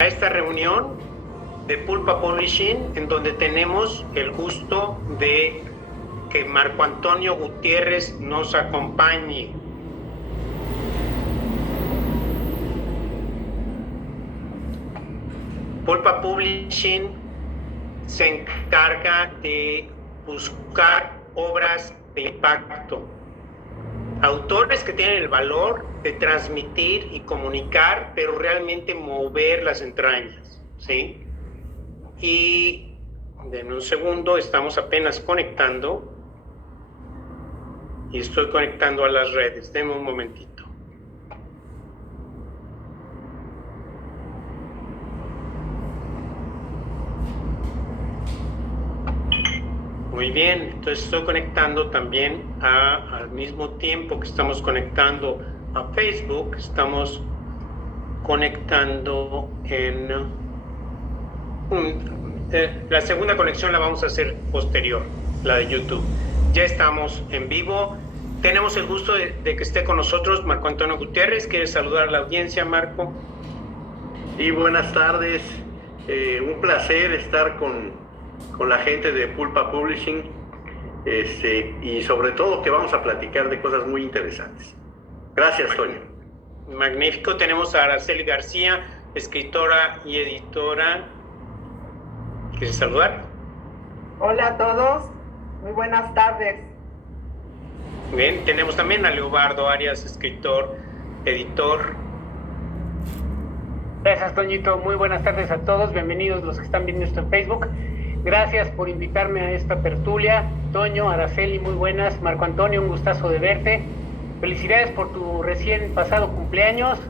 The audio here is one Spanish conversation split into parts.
A esta reunión de Pulpa Publishing, en donde tenemos el gusto de que Marco Antonio Gutiérrez nos acompañe. Pulpa Publishing se encarga de buscar obras de impacto, autores que tienen el valor de transmitir y comunicar, pero realmente mover las entrañas, ¿sí? Y denme un segundo, estamos apenas conectando y estoy conectando a las redes. Denme un momentito. Muy bien, entonces estoy conectando también al mismo tiempo que estamos conectando a Facebook, estamos conectando en la segunda conexión la vamos a hacer posterior, la de YouTube. Ya estamos en vivo. Tenemos el gusto de que esté con nosotros Marco Antonio Gutiérrez. ¿Quieres saludar a la audiencia, Marco? Y buenas tardes. Un placer estar con la gente de Pulpa Publishing, y sobre todo que vamos a platicar de cosas muy interesantes. Gracias, Toño. Magnífico. Tenemos a Araceli García, escritora y editora. ¿Quieres saludar? Hola a todos, muy buenas tardes. Bien, tenemos también a Leobardo Arias, escritor, editor. Gracias, Toñito. Muy buenas tardes a todos. Bienvenidos los que están viendo esto en Facebook. Gracias por invitarme a esta tertulia. Toño, Araceli, muy buenas. Marco Antonio, un gustazo de verte. Felicidades por tu recién pasado cumpleaños.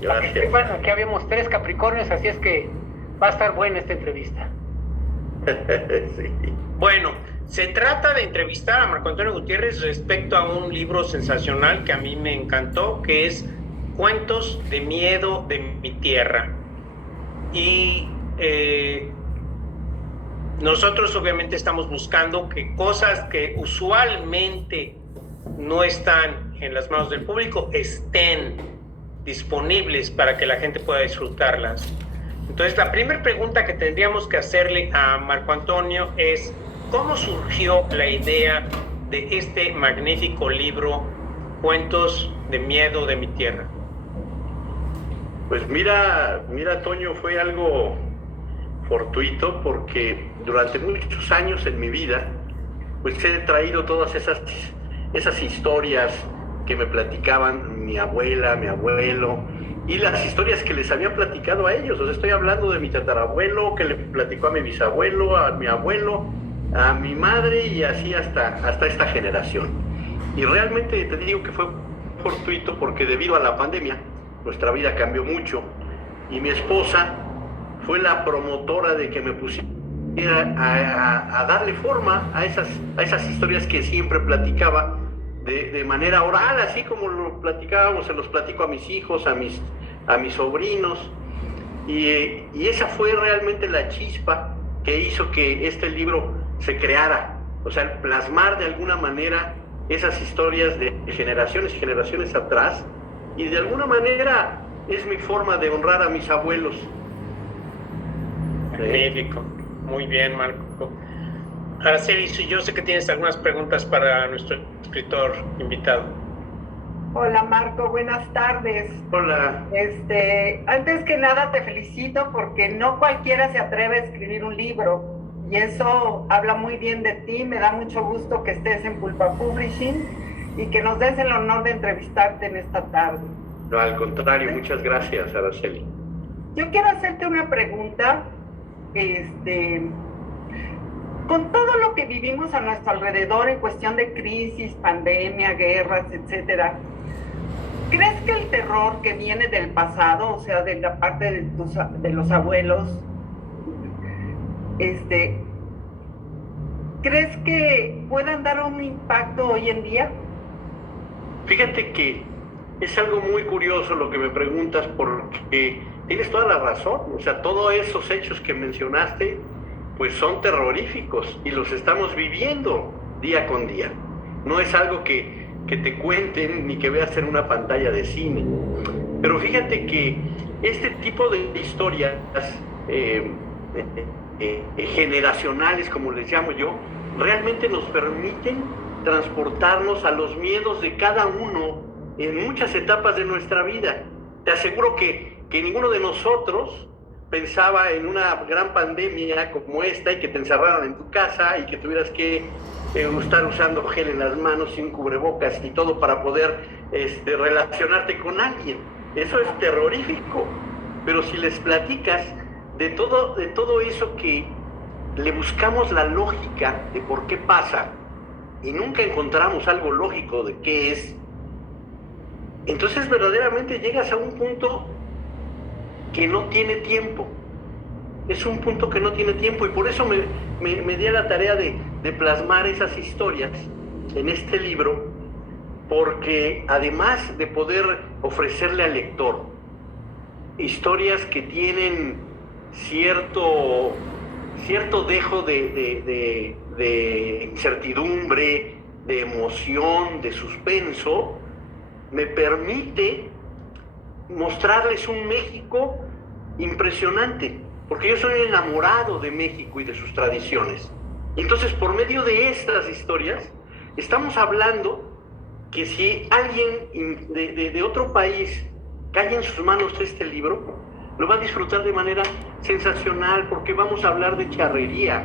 Gracias. Bueno, aquí habíamos 3 Capricornios, así es que va a estar buena esta entrevista. Sí. Bueno, se trata de entrevistar a Marco Antonio Gutiérrez respecto a un libro sensacional que a mí me encantó, que es Cuentos de Miedo de mi Tierra. Y nosotros obviamente estamos buscando que cosas que usualmente no están en las manos del público estén disponibles para que la gente pueda disfrutarlas. Entonces, la primera pregunta que tendríamos que hacerle a Marco Antonio es: ¿cómo surgió la idea de este magnífico libro, Cuentos de Miedo de mi Tierra? Pues mira, Toño, fue algo fortuito porque durante muchos años en mi vida, pues he traído todas esas historias que me platicaban mi abuela, mi abuelo, y las historias que les había platicado a ellos. O sea, estoy hablando de mi tatarabuelo, que le platicó a mi bisabuelo, a mi abuelo, a mi madre, y así hasta esta generación. Y realmente te digo que fue fortuito porque debido a la pandemia, nuestra vida cambió mucho, y mi esposa fue la promotora de que me pusiera a darle forma a esas historias que siempre platicaba de manera oral, así como lo platicábamos. Se los platico a mis hijos, a mis sobrinos, y esa fue realmente la chispa que hizo que este libro se creara. O sea, el plasmar de alguna manera esas historias de generaciones y generaciones atrás, y de alguna manera es mi forma de honrar a mis abuelos. Magnífico. Muy bien, Marco. Araceli, yo sé que tienes algunas preguntas para nuestro escritor invitado. Hola Marco, buenas tardes. Hola. Antes que nada te felicito porque no cualquiera se atreve a escribir un libro, y eso habla muy bien de ti. Me da mucho gusto que estés en Pulpa Publishing y que nos des el honor de entrevistarte en esta tarde. No, al contrario, muchas gracias, Araceli. Yo quiero hacerte una pregunta. Con todo lo que vivimos a nuestro alrededor en cuestión de crisis, pandemia, guerras, etcétera, ¿crees que el terror que viene del pasado, o sea, de la parte de los abuelos, crees que puedan dar un impacto hoy en día? Fíjate que es algo muy curioso lo que me preguntas, porque tienes toda la razón. O sea, todos esos hechos que mencionaste pues son terroríficos y los estamos viviendo día con día. No es algo que te cuenten ni que veas en una pantalla de cine. Pero fíjate que este tipo de historias generacionales, como les llamo yo, realmente nos permiten transportarnos a los miedos de cada uno en muchas etapas de nuestra vida. Te aseguro que ninguno de nosotros pensaba en una gran pandemia como esta y que te encerraran en tu casa y que tuvieras que estar usando gel en las manos sin cubrebocas y todo para poder relacionarte con alguien. Eso es terrorífico. Pero si les platicas de todo eso que le buscamos la lógica de por qué pasa y nunca encontramos algo lógico de qué es, entonces verdaderamente llegas a un punto que no tiene tiempo. Es un punto que no tiene tiempo, y por eso me di a la tarea de plasmar esas historias en este libro, porque además de poder ofrecerle al lector historias que tienen cierto dejo de incertidumbre, de emoción, de suspenso, me permite mostrarles un México impresionante, porque yo soy enamorado de México y de sus tradiciones. Entonces, por medio de estas historias, estamos hablando que si alguien de otro país cae en sus manos este libro, lo va a disfrutar de manera sensacional, porque vamos a hablar de charrería,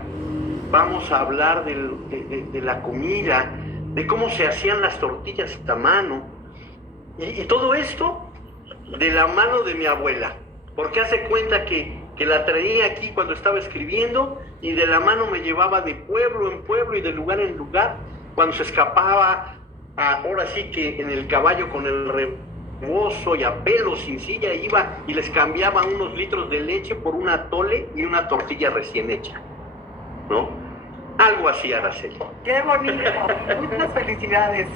vamos a hablar de la comida, de cómo se hacían las tortillas a mano, y todo esto de la mano de mi abuela, porque hace cuenta que la traía aquí cuando estaba escribiendo, y de la mano me llevaba de pueblo en pueblo y de lugar en lugar, cuando se escapaba, ahora sí que en el caballo con el rebozo y a pelo sin silla, iba y les cambiaba unos litros de leche por un atole y una tortilla recién hecha, ¿no? Algo así, Araceli. Qué bonito, muchas felicidades.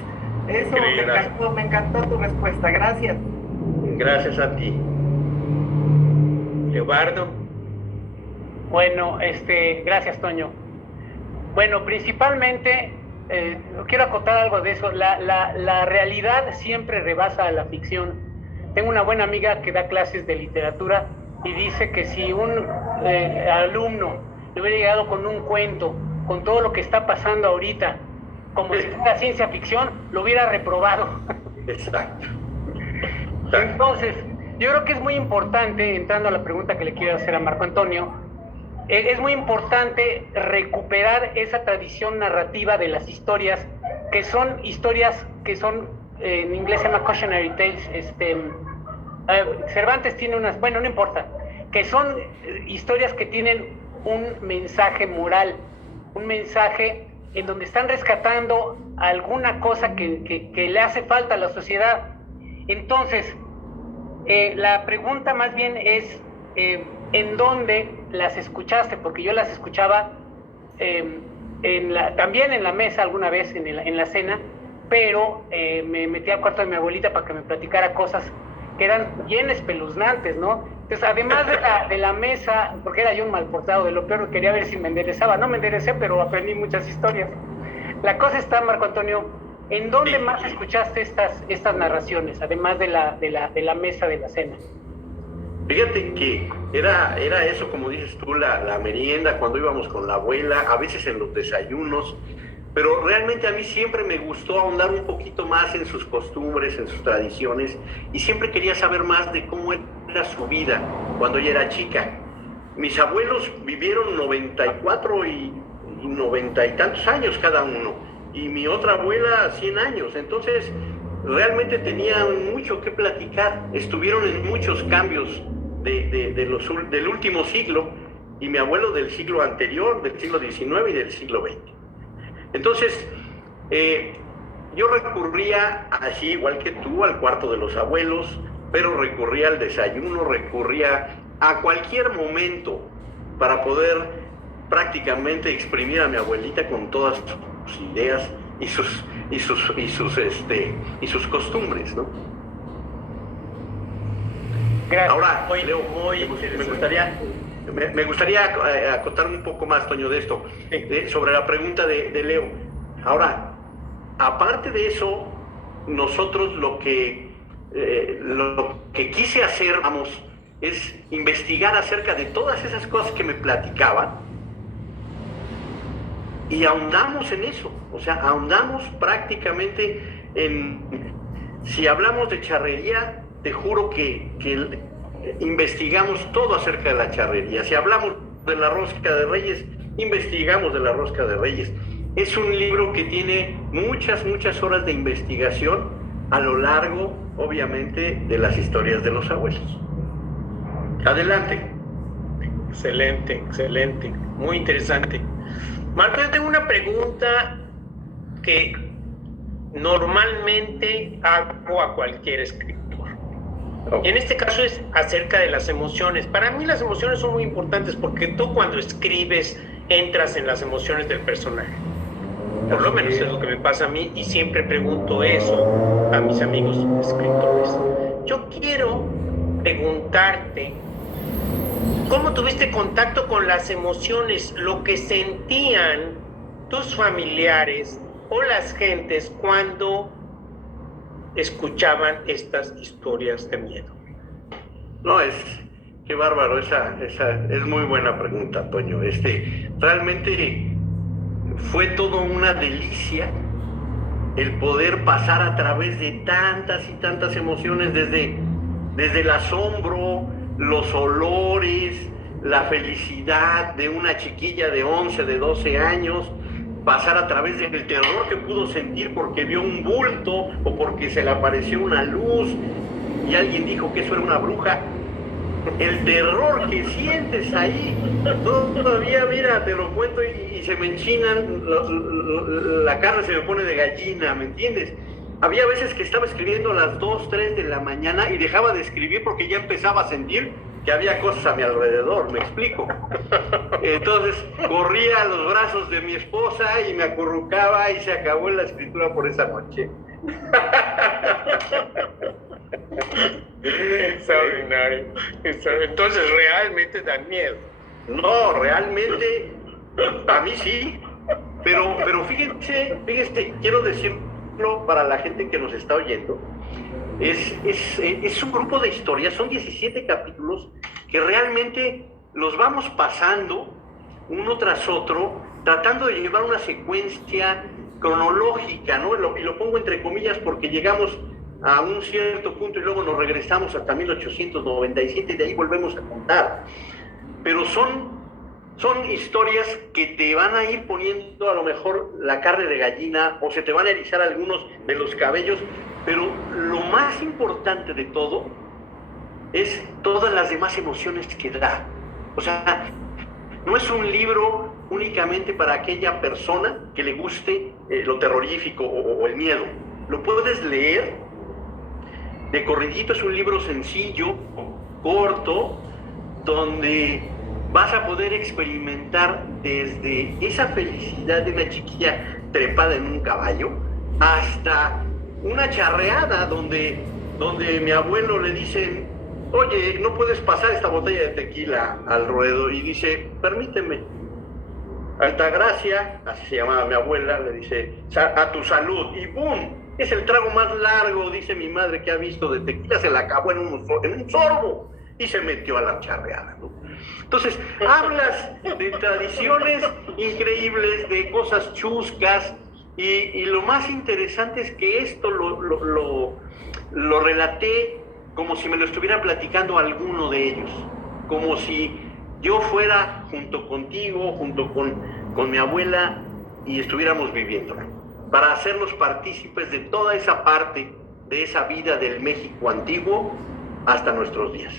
Eso me encantó tu respuesta, gracias. Gracias a ti. Leobardo. Bueno, gracias, Toño. Bueno, principalmente quiero acotar algo de eso. La realidad siempre rebasa a la ficción. Tengo una buena amiga que da clases de literatura y dice que si un alumno le hubiera llegado con un cuento, con todo lo que está pasando ahorita, como si fuera ciencia ficción, lo hubiera reprobado. Exacto. Entonces, yo creo que es muy importante, entrando a la pregunta que le quiero hacer a Marco Antonio, es muy importante recuperar esa tradición narrativa de las historias, que son en inglés se llama cautionary tales, Cervantes tiene unas, bueno, no importa, que son historias que tienen un mensaje moral, un mensaje en donde están rescatando alguna cosa que le hace falta a la sociedad. Entonces, la pregunta más bien es, ¿en dónde las escuchaste? Porque yo las escuchaba también en la mesa alguna vez, en la cena, pero me metí al cuarto de mi abuelita para que me platicara cosas que eran bien espeluznantes, ¿no? Entonces, además de la mesa, porque era yo un mal portado, de lo peor, quería ver si me enderezaba. No me enderecé, pero aprendí muchas historias. La cosa está, Marco Antonio, ¿en dónde más escuchaste estas narraciones, además de la mesa de la cena? Fíjate que era eso, como dices tú, la merienda, cuando íbamos con la abuela, a veces en los desayunos, pero realmente a mí siempre me gustó ahondar un poquito más en sus costumbres, en sus tradiciones, y siempre quería saber más de cómo era su vida cuando ella era chica. Mis abuelos vivieron 94 y 90 y tantos años cada uno, y mi otra abuela 100 años, entonces realmente tenían mucho que platicar. Estuvieron en muchos cambios del último siglo, y mi abuelo del siglo anterior, del siglo XIX y del siglo XX. Entonces, yo recurría, así igual que tú, al cuarto de los abuelos, pero recurría al desayuno, recurría a cualquier momento para poder prácticamente exprimir a mi abuelita con todas sus ideas y sus costumbres, ¿no? Gracias. Ahora, Leo, me gustaría acotar un poco más, Toño, de esto, sobre la pregunta de Leo. Ahora, aparte de eso, nosotros lo que quise hacer, vamos, es investigar acerca de todas esas cosas que me platicaban y ahondamos en eso, o sea, ahondamos prácticamente en, si hablamos de charrería, te juro que investigamos todo acerca de la charrería. Si hablamos de la rosca de Reyes, investigamos de la rosca de Reyes. Es un libro que tiene muchas horas de investigación a lo largo, obviamente, de las historias de los abuelos. Adelante. Excelente, muy interesante. Marco, yo tengo una pregunta que normalmente hago a cualquier escritor. Y en este caso es acerca de las emociones. Para mí las emociones son muy importantes porque tú cuando escribes entras en las emociones del personaje. Por lo menos es lo que me pasa a mí y siempre pregunto eso a mis amigos escritores. Yo quiero preguntarte, ¿cómo tuviste contacto con las emociones, lo que sentían tus familiares o las gentes cuando escuchaban estas historias de miedo? No, qué bárbaro, esa es muy buena pregunta, Toño. Realmente fue todo una delicia el poder pasar a través de tantas y tantas emociones, desde el asombro, los olores, la felicidad de una chiquilla de 11, de 12 años, pasar a través del terror que pudo sentir porque vio un bulto o porque se le apareció una luz y alguien dijo que eso era una bruja. El terror que sientes ahí, todavía, mira, te lo cuento y se me enchinan, la carne se me pone de gallina, ¿me entiendes? Había veces que estaba escribiendo a las 2, 3 de la mañana y dejaba de escribir porque ya empezaba a sentir que había cosas a mi alrededor, ¿me explico? Entonces corría a los brazos de mi esposa y me acurrucaba y se acabó la escritura por esa noche. Extraordinario. Entonces realmente dan miedo. No, realmente a mí sí, pero fíjense, quiero decirlo para la gente que nos está oyendo, es un grupo de historias, son 17 capítulos que realmente los vamos pasando uno tras otro, tratando de llevar una secuencia cronológica, ¿no? Y lo pongo entre comillas porque llegamos a un cierto punto y luego nos regresamos hasta 1897 y de ahí volvemos a contar. Pero son historias que te van a ir poniendo a lo mejor la carne de gallina o se te van a erizar algunos de los cabellos, pero lo más importante de todo es todas las demás emociones que da. O sea, no es un libro únicamente para aquella persona que le guste lo terrorífico o el miedo. Lo puedes leer de corridito, es un libro sencillo, corto, donde vas a poder experimentar desde esa felicidad de una chiquilla trepada en un caballo hasta una charreada donde mi abuelo le dicen: oye, no puedes pasar esta botella de tequila al ruedo, y dice: permíteme. Altagracia, así se llamaba mi abuela, le dice: a tu salud, y ¡pum! Es el trago más largo, dice mi madre, que ha visto de tequila, se la acabó en un sorbo y se metió a la charreada, ¿no? Entonces, hablas de tradiciones increíbles, de cosas chuscas, y lo más interesante es que esto lo relaté como si me lo estuviera platicando alguno de ellos, como si yo fuera junto contigo, junto con mi abuela, y estuviéramos viviéndolo, para hacernos partícipes de toda esa parte de esa vida del México antiguo hasta nuestros días.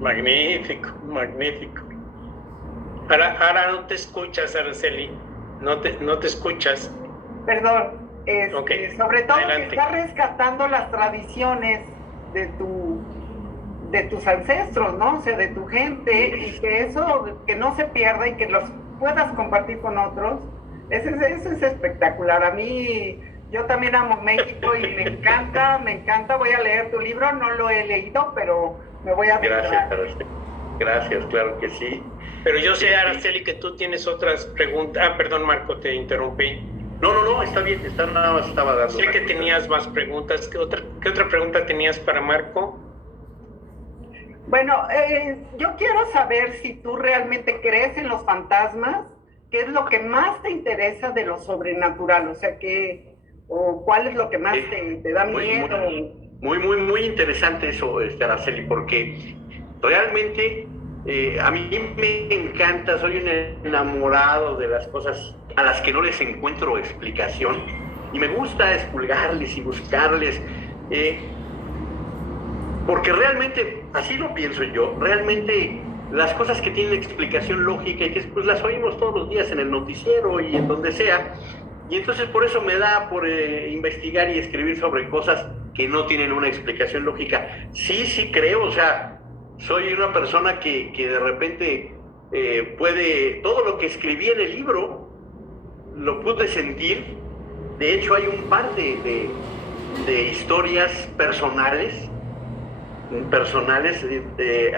Magnífico, magnífico. Ahora no te escuchas, Araceli, no te escuchas. Perdón, Okay. Sobre todo Adelante. que estás rescatando las tradiciones de tus ancestros, ¿no? O sea, de tu gente, y que eso, que no se pierda y que los puedas compartir con otros, eso es espectacular. A mí, yo también amo México y me encanta, voy a leer tu libro, no lo he leído, pero me voy a Gracias, Araceli. Gracias, claro que sí. Pero yo sé, Araceli, que tú tienes otras preguntas. Ah, perdón, Marco, te interrumpí. No, está bien, nada más estaba dando. Sé que tenías más preguntas. ¿Qué otra pregunta tenías para Marco? Bueno, yo quiero saber si tú realmente crees en los fantasmas, qué es lo que más te interesa de lo sobrenatural, o sea, o cuál es lo que más te da miedo. Muy interesante eso, Araceli, porque realmente a mí me encanta, soy un enamorado de las cosas a las que no les encuentro explicación y me gusta expurgarles y buscarles, porque realmente, así lo pienso yo, realmente las cosas que tienen explicación lógica y que pues las oímos todos los días en el noticiero y en donde sea, y entonces por eso me da por investigar y escribir sobre cosas que no tienen una explicación lógica. Sí creo, o sea, soy una persona que de repente puede, todo lo que escribí en el libro, lo pude sentir. De hecho, hay un par de historias personales,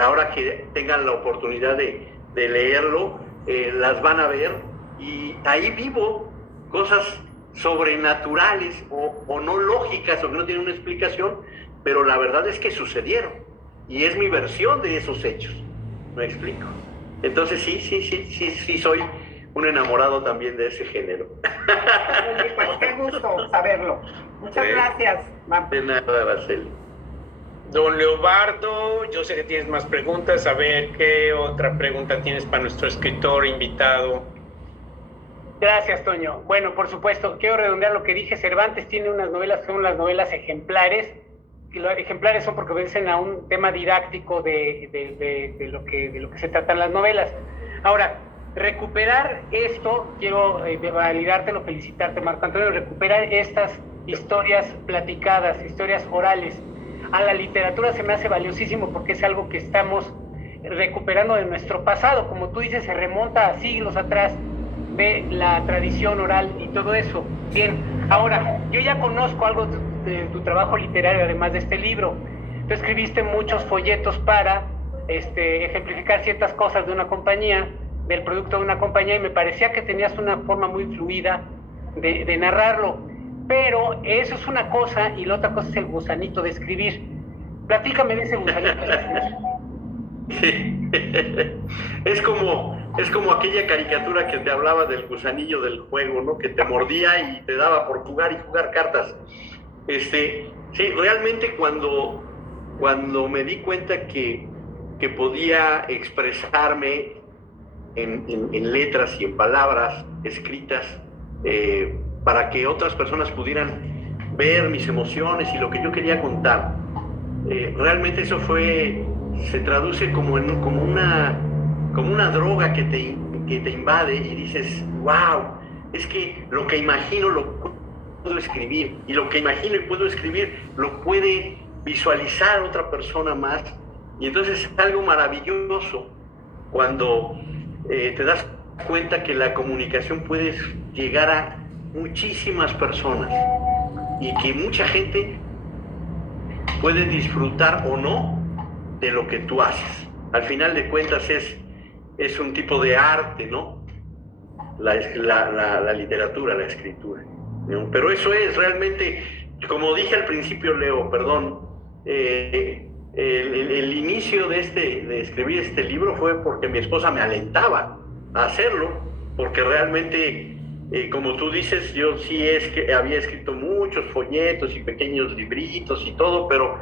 ahora que tengan la oportunidad de leerlo, las van a ver, y ahí vivo cosas sobrenaturales o no lógicas o que no tienen una explicación, pero la verdad es que sucedieron y es mi versión de esos hechos. ¿Me explico? Entonces sí soy un enamorado también de ese género. Oye, pues qué gusto saberlo. Muchas gracias, Marco. De nada, Araceli. Don Leobardo, yo sé que tienes más preguntas. A ver, ¿qué otra pregunta tienes para nuestro escritor invitado? Gracias, Toño. Bueno, por supuesto, quiero redondear lo que dije. Cervantes tiene unas novelas que son las novelas ejemplares. Y los ejemplares son porque obedecen a un tema didáctico de lo que se tratan las novelas. Ahora, recuperar esto, quiero validártelo, felicitarte, Marco Antonio, recuperar estas historias platicadas, historias orales, a la literatura se me hace valiosísimo porque es algo que estamos recuperando de nuestro pasado. Como tú dices, se remonta a siglos atrás de la tradición oral y todo eso. Bien, ahora, yo ya conozco algo de tu trabajo literario, además de este libro. Tú escribiste muchos folletos para ejemplificar ciertas cosas de una compañía, del producto de una compañía, y me parecía que tenías una forma muy fluida de narrarlo. Pero eso es una cosa, y la otra cosa es el gusanito de escribir. Platícame de ese gusanito de escribir. Sí. Es como aquella caricatura que te hablaba del gusanillo del juego, ¿no? Que te mordía y te daba por jugar y jugar cartas. Sí, realmente cuando me di cuenta que podía expresarme en letras y en palabras escritas, para que otras personas pudieran ver mis emociones y lo que yo quería contar, realmente eso se traduce como una droga que te invade y dices, wow, es que lo que imagino lo puedo escribir, y lo que imagino y puedo escribir lo puede visualizar otra persona más, y entonces es algo maravilloso cuando te das cuenta que la comunicación puede llegar a muchísimas personas y que mucha gente puede disfrutar o no de lo que tú haces. Al final de cuentas es un tipo de arte, ¿no? La literatura, la escritura, ¿no? Pero eso es realmente, como dije al principio, Leo, perdón, el inicio de escribir este libro fue porque mi esposa me alentaba a hacerlo, porque realmente, como tú dices, yo sí había escrito muchos folletos y pequeños libritos y todo, pero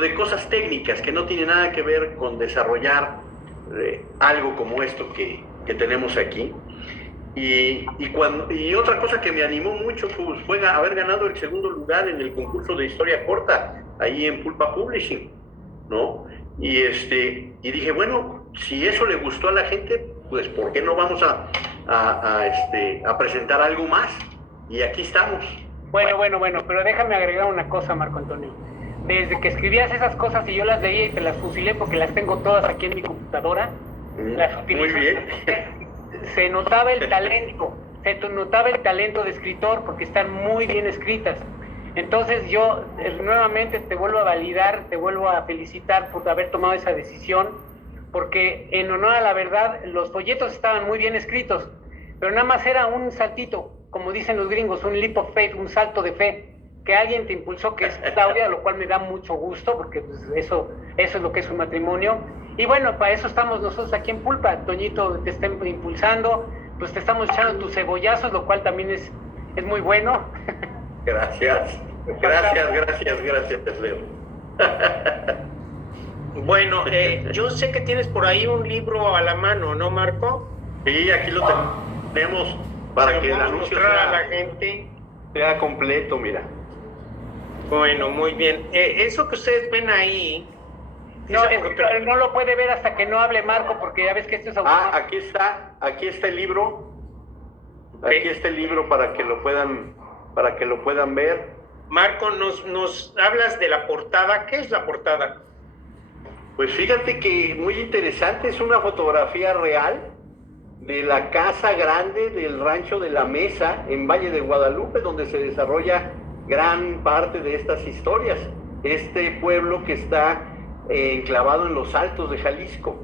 de cosas técnicas que no tienen nada que ver con desarrollar algo como esto que tenemos aquí. Y otra cosa que me animó mucho pues, fue haber ganado el segundo lugar en el concurso de historia corta ahí en Pulpa Publishing, ¿no? Y dije, bueno, si eso le gustó a la gente, pues ¿por qué no vamos a presentar algo más? Y aquí estamos. Bueno, pero déjame agregar una cosa, Marco Antonio. Desde que escribías esas cosas y yo las leía y te las fusilé porque las tengo todas aquí en mi computadora, las utilizo. Muy bien. Se notaba el talento de escritor porque están muy bien escritas. Entonces yo nuevamente te vuelvo a validar, te vuelvo a felicitar por haber tomado esa decisión, porque en honor a la verdad los folletos estaban muy bien escritos, pero nada más era un saltito, como dicen los gringos, un leap of faith, un salto de fe. que alguien te impulsó, que es Claudia, lo cual me da mucho gusto, porque pues, eso es lo que es un matrimonio. Y bueno, para eso estamos nosotros aquí en Pulpa. Toñito te está impulsando, pues te estamos echando tus cebollazos, lo cual también es muy bueno. Gracias, Leo. Bueno, yo sé que tienes por ahí un libro a la mano, ¿no, Marco? Sí, aquí lo tenemos para que el anuncio mostrar a la gente sea completo, mira. Bueno, muy bien. Eso que ustedes ven ahí... No lo puede ver hasta que no hable Marco, porque ya ves que esto es automático. Aquí está el libro. Aquí está el libro para que lo puedan ver. Marco, nos hablas de la portada. ¿Qué es la portada? Pues fíjate que muy interesante, es una fotografía real de la casa grande del rancho de La Mesa en Valle de Guadalupe, donde se desarrolla gran parte de estas historias. Este pueblo que está enclavado en los Altos de Jalisco.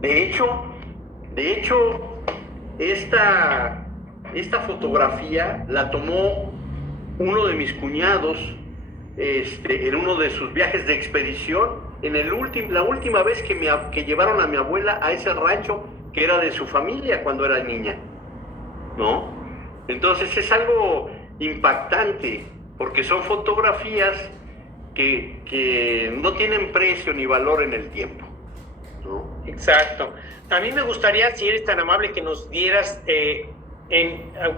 De hecho, esta fotografía la tomó uno de mis cuñados en uno de sus viajes de expedición, la última vez que llevaron a mi abuela a ese rancho que era de su familia cuando era niña, ¿no? Entonces es algo impactante, porque son fotografías que no tienen precio ni valor en el tiempo, ¿no? Exacto. A mí me gustaría, si eres tan amable, que nos dieras,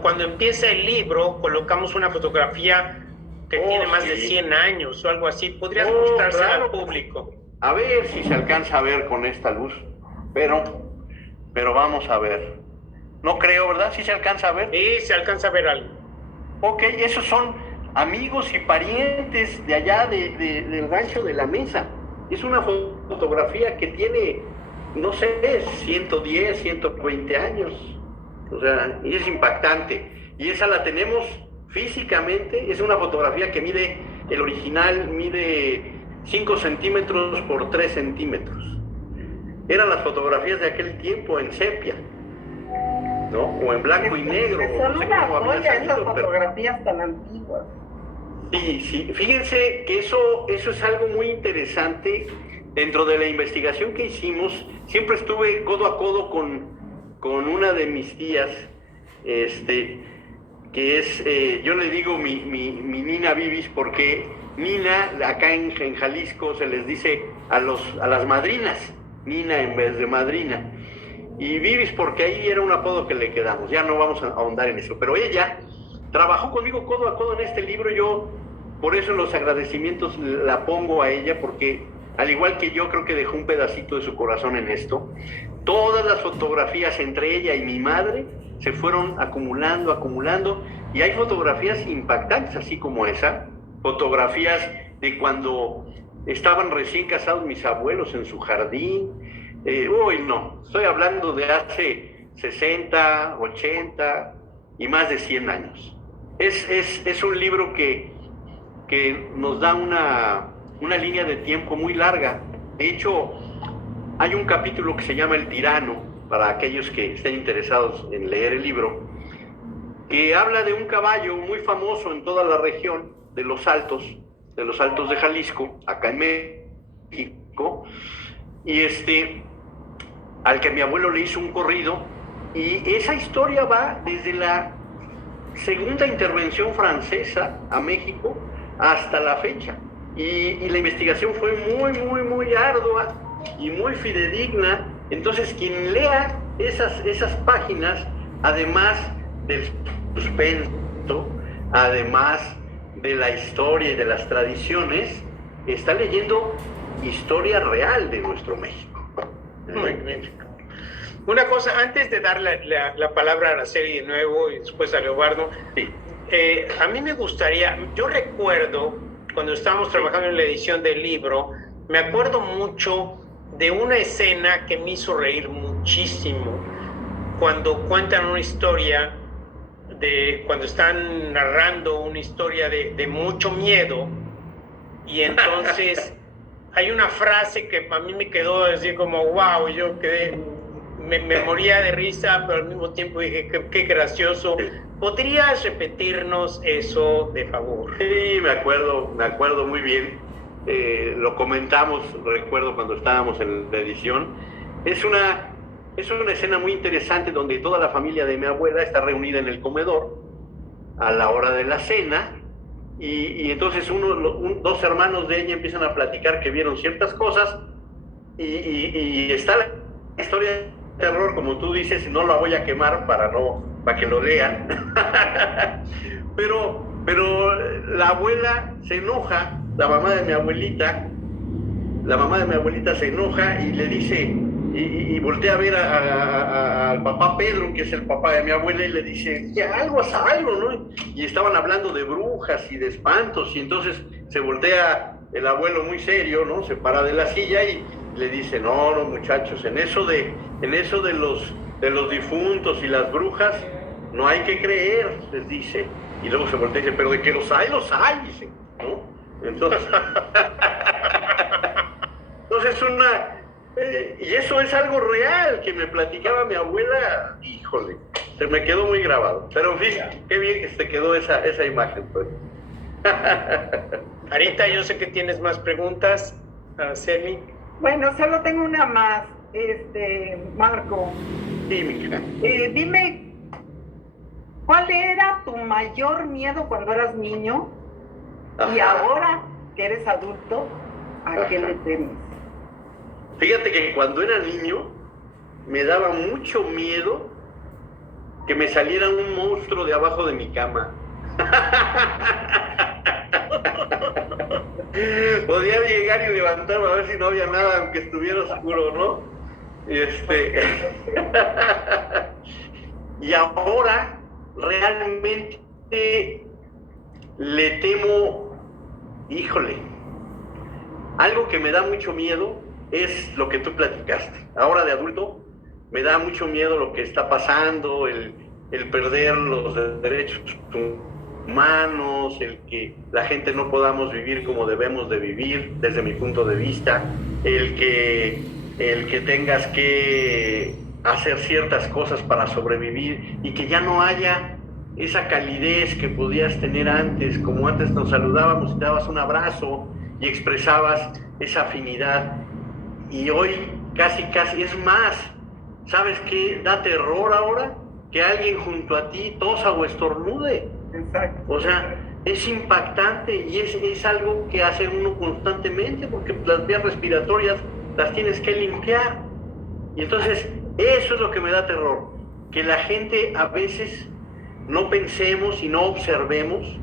cuando empieza el libro, colocamos una fotografía que tiene más de 100 años o algo así. ¿Podrías mostrársela claro, al público? A ver si se alcanza a ver con esta luz, pero vamos a ver. No creo, ¿verdad? ¿Sí se alcanza a ver? Sí, se alcanza a ver algo. Ok, esos son amigos y parientes de allá del rancho de La Mesa. Es una fotografía que tiene, no sé, 110, 120 años. O sea, y es impactante. Y esa la tenemos físicamente. Es una fotografía que el original mide 5 centímetros por 3 centímetros. Eran las fotografías de aquel tiempo en sepia, ¿no? O en blanco y negro. Son no sé una cómo había joya salido, esas fotografías tan antiguas. Sí, fíjense que eso es algo muy interesante. Dentro de la investigación que hicimos, siempre estuve codo a codo con una de mis tías, que es, yo le digo mi Nina Vivis, porque Nina, acá en Jalisco se les dice a las madrinas, Nina en vez de madrina, y Vivis porque ahí era un apodo que le quedamos, ya no vamos a ahondar en eso, pero ella trabajó conmigo codo a codo en este libro. Yo por eso en los agradecimientos la pongo a ella, porque al igual que yo creo que dejó un pedacito de su corazón en esto. Todas las fotografías entre ella y mi madre se fueron acumulando, y hay fotografías impactantes así como esa, fotografías de cuando estaban recién casados mis abuelos en su jardín. No, estoy hablando de hace 60, 80 y más de 100 años. Es un libro que nos da una línea de tiempo muy larga. De hecho, hay un capítulo que se llama El Tirano, para aquellos que estén interesados en leer el libro, que habla de un caballo muy famoso en toda la región de los Altos de Jalisco, acá en México, y al que mi abuelo le hizo un corrido, y esa historia va desde la segunda intervención francesa a México hasta la fecha, y la investigación fue muy ardua y muy fidedigna. Entonces quien lea esas páginas, además del suspenso, además de la historia y de las tradiciones, está leyendo historia real de nuestro México. Muy bien. Una cosa, antes de dar la palabra a Araceli de nuevo y después a Leobardo, sí. A mí me gustaría, yo recuerdo cuando estábamos trabajando en la edición del libro, me acuerdo mucho de una escena que me hizo reír muchísimo, cuando cuentan una historia cuando están narrando una historia de mucho miedo, y entonces hay una frase que a mí me quedó así como wow, yo quedé me moría de risa, pero al mismo tiempo dije, qué gracioso. ¿Podrías repetirnos eso, de favor? Sí, me acuerdo muy bien. Lo comentamos, recuerdo cuando estábamos en la edición. Es una escena muy interesante donde toda la familia de mi abuela está reunida en el comedor a la hora de la cena y entonces dos hermanos de ella empiezan a platicar que vieron ciertas cosas y está la historia de terror, como tú dices, no la voy a quemar para que lo lean. pero la abuela se enoja, la mamá de mi abuelita se enoja y le dice, y voltea a ver al papá Pedro, que es el papá de mi abuela, y le dice, ya, algo es algo, ¿no? Y estaban hablando de brujas y de espantos, y entonces se voltea el abuelo muy serio, ¿no? Se para de la silla y le dice, no, muchachos, en eso de los difuntos y las brujas, no hay que creer, les dice. Y luego se voltea y dice, pero de que los hay, dice, ¿no? Entonces, y eso es algo real que me platicaba mi abuela, híjole, se me quedó muy grabado. Pero en fin, qué bien que se quedó esa imagen, pues. Arita, yo sé que tienes más preguntas, Araceli. Bueno, solo tengo una más, Marco. Sí, mija. Dime, ¿cuál era tu mayor miedo cuando eras niño? Ajá. Y ahora que eres adulto, ¿a qué le temes? Fíjate que cuando era niño me daba mucho miedo que me saliera un monstruo de abajo de mi cama. Podía llegar y levantarme a ver si no había nada, aunque estuviera oscuro, ¿no? Y ahora realmente le temo, híjole, algo que me da mucho miedo es lo que tú platicaste. Ahora de adulto me da mucho miedo lo que está pasando, el perder los derechos humanos, el que la gente no podamos vivir como debemos de vivir, desde mi punto de vista, el que tengas que hacer ciertas cosas para sobrevivir y que ya no haya esa calidez que podías tener antes, como antes nos saludábamos y te dabas un abrazo y expresabas esa afinidad. Y hoy casi es más, ¿sabes qué? Da terror ahora que alguien junto a ti tosa o estornude. Exacto. O sea, es impactante y es algo que hace uno constantemente porque las vías respiratorias las tienes que limpiar. Y entonces eso es lo que me da terror, que la gente a veces no pensemos y no observemos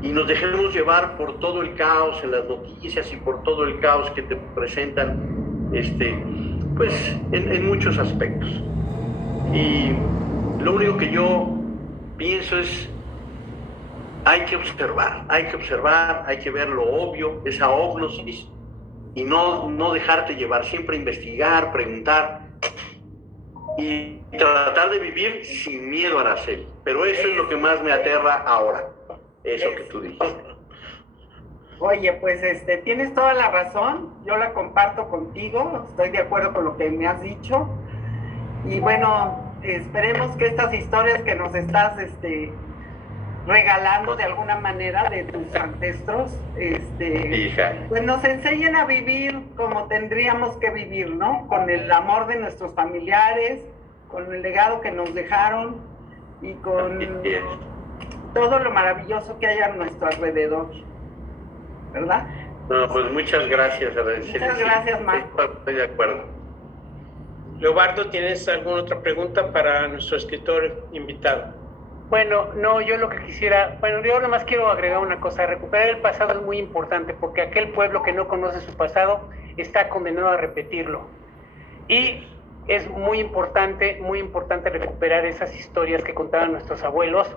y nos dejemos llevar por todo el caos en las noticias y por todo el caos que te presentan, pues en muchos aspectos. Y lo único que yo pienso es, hay que observar, hay que ver lo obvio, esa ógnosis, y no dejarte llevar, siempre investigar, preguntar y tratar de vivir sin miedo, Araceli. Pero eso es lo que más me aterra ahora, eso que tú dijiste. Oye, pues tienes toda la razón, yo la comparto contigo, estoy de acuerdo con lo que me has dicho. Y bueno, esperemos que estas historias que nos estás regalando de alguna manera de tus ancestros, pues nos enseñen a vivir como tendríamos que vivir, ¿no? Con el amor de nuestros familiares, con el legado que nos dejaron y con todo lo maravilloso que hay a nuestro alrededor, ¿verdad? No, pues muchas gracias, Araceli. Muchas gracias, Marco. Estoy de acuerdo. Leobardo, ¿tienes alguna otra pregunta para nuestro escritor invitado? Bueno, no, yo lo que quisiera, yo nomás quiero agregar una cosa, recuperar el pasado es muy importante porque aquel pueblo que no conoce su pasado está condenado a repetirlo. Y es muy importante recuperar esas historias que contaban nuestros abuelos,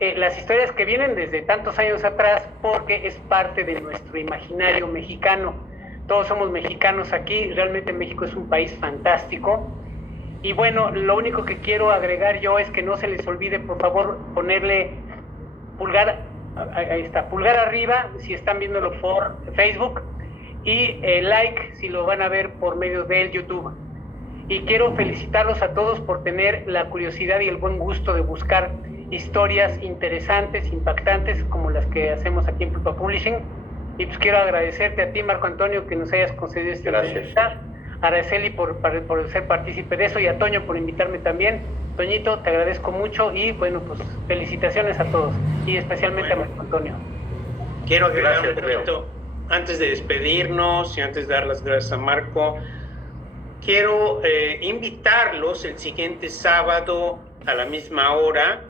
las historias que vienen desde tantos años atrás, porque es parte de nuestro imaginario mexicano. Todos somos mexicanos aquí, realmente México es un país fantástico. Y bueno, lo único que quiero agregar yo es que no se les olvide, por favor, ponerle pulgar, ahí está, pulgar arriba si están viéndolo por Facebook y like si lo van a ver por medio del YouTube. y quiero felicitarlos a todos por tener la curiosidad y el buen gusto de buscar historias interesantes, impactantes, como las que hacemos aquí en Pulpa Publishing. Y pues quiero agradecerte a ti, Marco Antonio, que nos hayas concedido esta entrevista, a Araceli por ser partícipe de eso, y a Toño por invitarme también. Toñito, te agradezco mucho y bueno, pues felicitaciones a todos, y especialmente a Marco Antonio. Quiero agregar un poquito, antes de despedirnos y antes de dar las gracias a Marco, quiero invitarlos el siguiente sábado a la misma hora